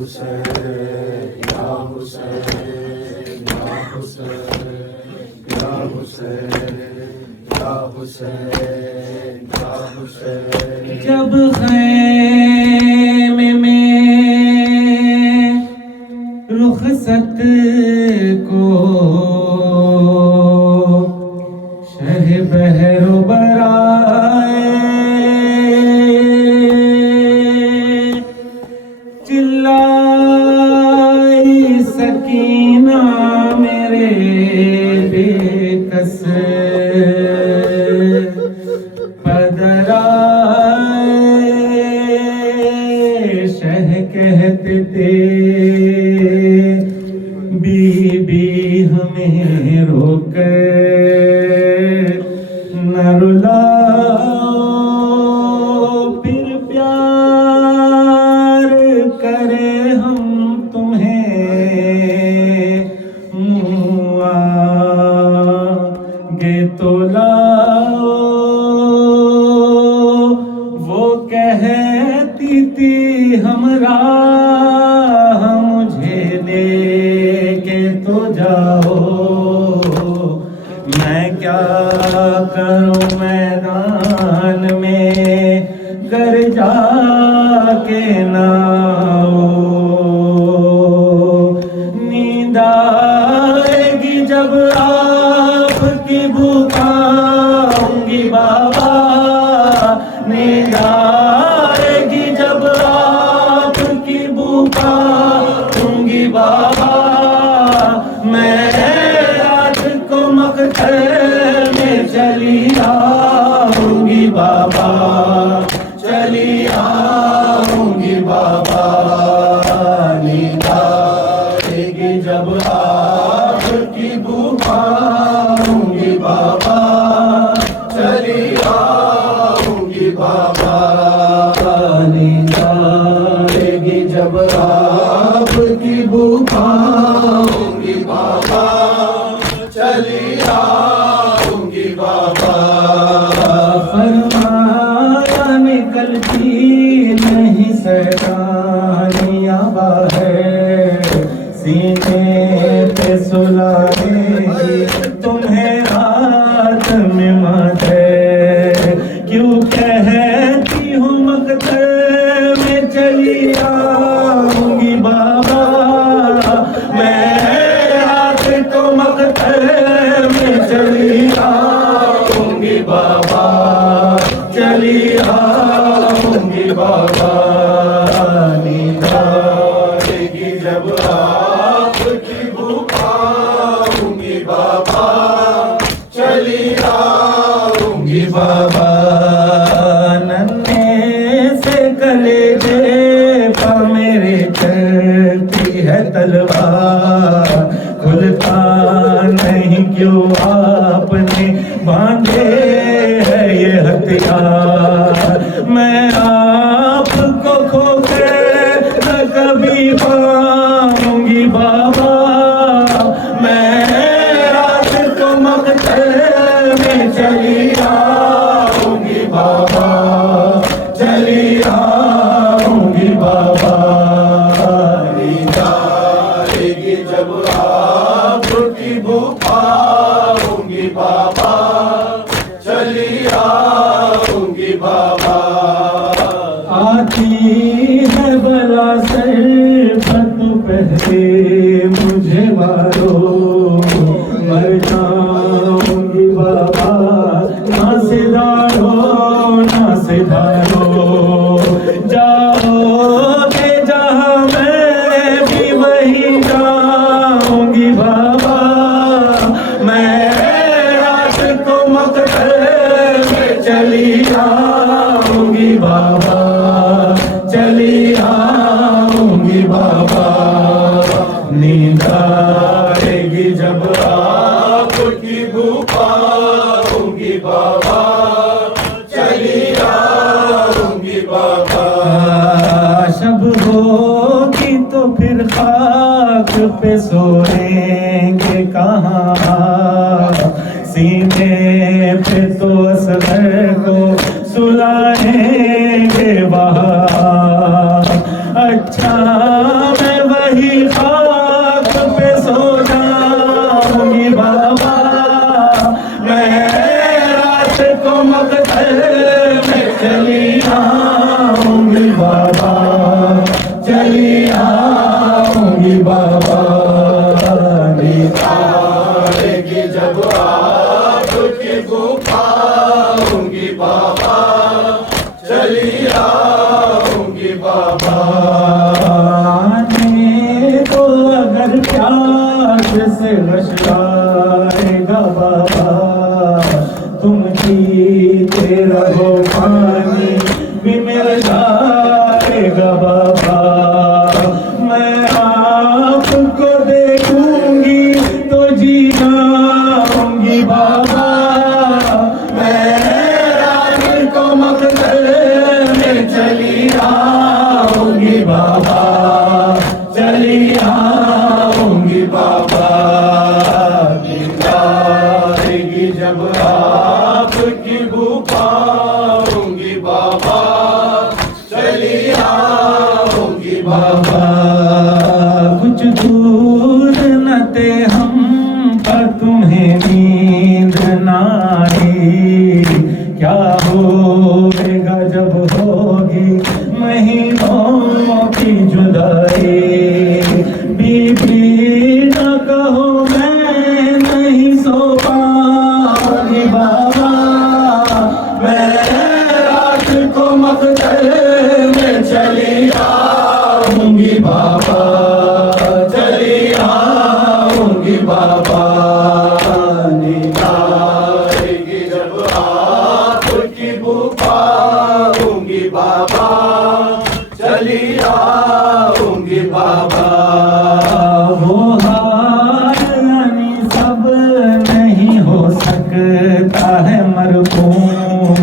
हुसैन या हुसैन या हुसैन या हुसैन या हुसैन या हुसैन। जब खैमे में रुखसत को शह बहरो बराए चिल्लाई सकीना मेरे बेकस पदराए शह कहते थे बीबी हमें रोकर न रुलाओ फिर प्यार करे हम तुम्हें मुँह आगे तो लाओ। वो कहती थी हमरा मुझे लेके तो जाओ। मैं क्या करूं मैदान में घर जाके नाओ। नींद आएगी जब आपकी भूखाऊंगी बाबा। नींद आएगी जब आपकी भूखाऊंगी बाबा। मैं रात को मकतल में चली आऊंगी बाबा। चली आऊंगी बाबा। नींद आएगी जब आपकी भूखाऊंगी बाबा। चली आऊंगी बाबा। नींद आएगी जब आपकी भूखाऊंगी बाबा। चली आऊंगी बाबा। फरमाया निकलती नहीं सैतानियाँ बाहर सीने पे सुलाएगी तुम्हें रात में माथे। क्यों कहती हूँ मकतल में चली आऊंगी बाबा। मैं रात को मकतल में चली आऊंगी बाबा। चली आऊंगी बाबा। नींद आएगी जब आपकी भूखाऊंगी बाबा। चली आऊंगी बाबा। नन्हे से कलेजे पर मेरे चलती है तलवार। खुलता नहीं क्यों आपने बांधे है ये हथियार। मैं आपको खोकर न कभी पाऊंगी बाबा। मैं रात को मकतल में चली आऊंगी बाबा। चली आऊंगी बाबा। नींद आएगी जब आपकी भूखाऊंगी बाबा। चली आऊंगी बाबा। आती है बला सर पर तो पहले मुझे मारो। मर जाऊंगी बाबा। ना से दारो ना से धारो। जाओगे जहाँ मैं भी वही जाऊंगी बाबा। मैं रात को मकतल में चली आऊंगी बाबा। चली आऊंगी बाबा। नींद आएगी जब आपकी भूखाऊंगी बाबा। चली आऊंगी बाबा। शब होगी तो फिर खाक पे सोएंगे कहाँ। सीने पे तो असगर को सुलाएंगे वहाँ। अच्छा चली आऊंगी बाबा। नींद आएगी जब आपकी गुफा आऊंगी बाबा, चली आऊंगी बाबा। आने तो अगर प्यास से गशलाएगा बाबा, तुम पीते रहो पानी भी मिल जाएगा बाबा। मैं आपको देखूंगी तो जी जाऊंगी बाबा। मैं रात को मकदर में चली आऊंगी बाबा, चली आऊंगी बाबा। नींद आएगी जब आपकी गुफा आऊंगी बाबा, चली आऊंगी बाबा। कुछ दूर न थे हम पर तुम्हें नींद न आई, क्या होगा जब होगी महीनों की जुदाई। बीबी न कहो मैं नहीं सो पाऊंगी बाबा, मैं रात को मकदर में चली आऊंगी बाबा, चली आऊंगी बाबा। नींद आएगी जब आपकी गुफा आऊंगी बाबा, चली आऊंगी बाबा। वो हाल यानी सब नहीं हो सकता है मरहूम,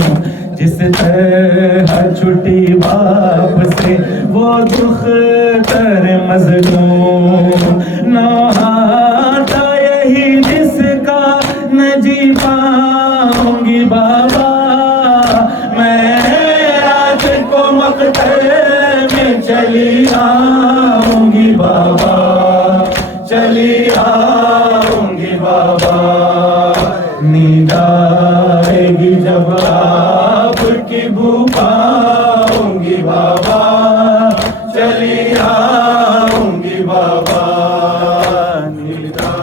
जिस तरह छुट्टी बाप से वो दुख कर मजलूम। नहाता यही जिसका न जी पाऊंगी बाबा, मैं रात को मकदर में चली आऊंगी बाबा, चली आऊंगी बाबा। नींद आएगी जब आपकी भूखा